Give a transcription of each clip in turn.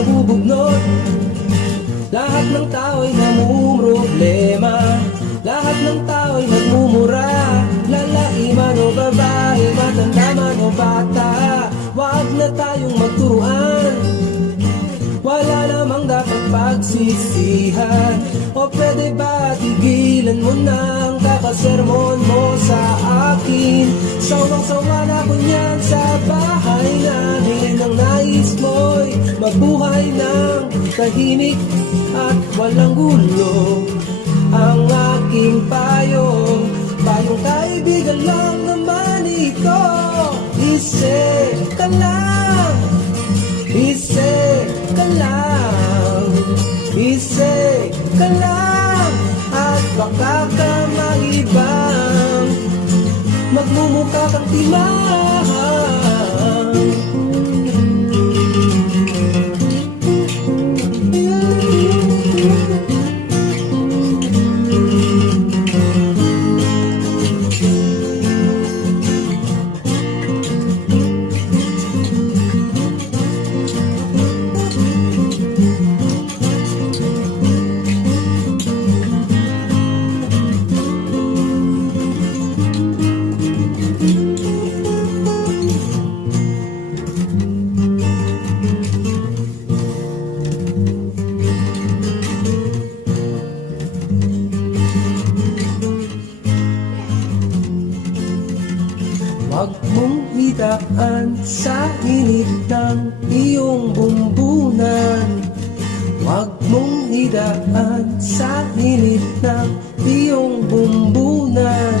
nabubugnot. Lahat ng tao'y namumroblema. Lahat ng tao'y nagmumura. Lalaki man o babae, matanda man o bata, wag na tayong magturuan. Wala namang dapat pagsisihan. O pwede ba tigilan mo nang kakasermon mo sa akin? Sawang-sawa na ko niyan sa bahay namin. Ang nais mo'y mabuhay ng tahimik at walang gulo. Ang aking payo, payong kaibigan lang naman ito. Isip ka lang, isip ka lang, isip ka lang, at baka ka maibang magmumukha kang timahang. Huwag mong idaan sa init ng iyong bumbunan. Huwag mong idaan sa init ng iyong bumbunan.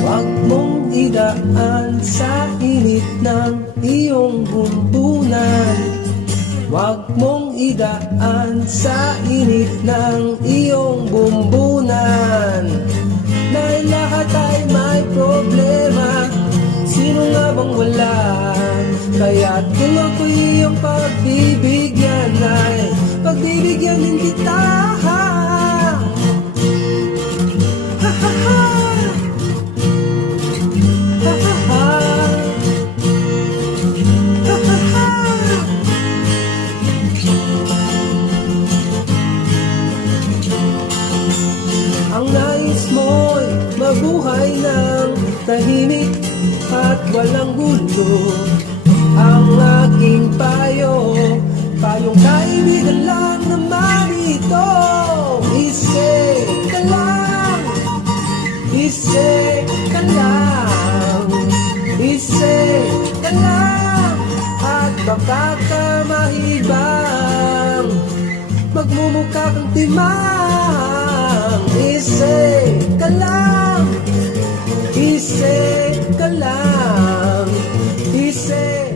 Huwag mong idaan sa init ng iyong bumbunan. Huwag mong idaan sa init ng iyong bumbunan. Dahil lahat ay may problema, sino nga bang wala? Kaya't kung ako'y iyong pagbibigyan, ay pagbibigyan din kita. Ha ha ha, ha ha ha, ha ha ha. Ang nais mo'y mabuhay ng tahimik at walang gulo. Ang aking payo, payong kaibigan lang naman ito. Isip ka lang, isip ka lang, isip ka lang, at baka ka mahibang magmumukha kang timang. Isip ka lang, isip ka lang, isip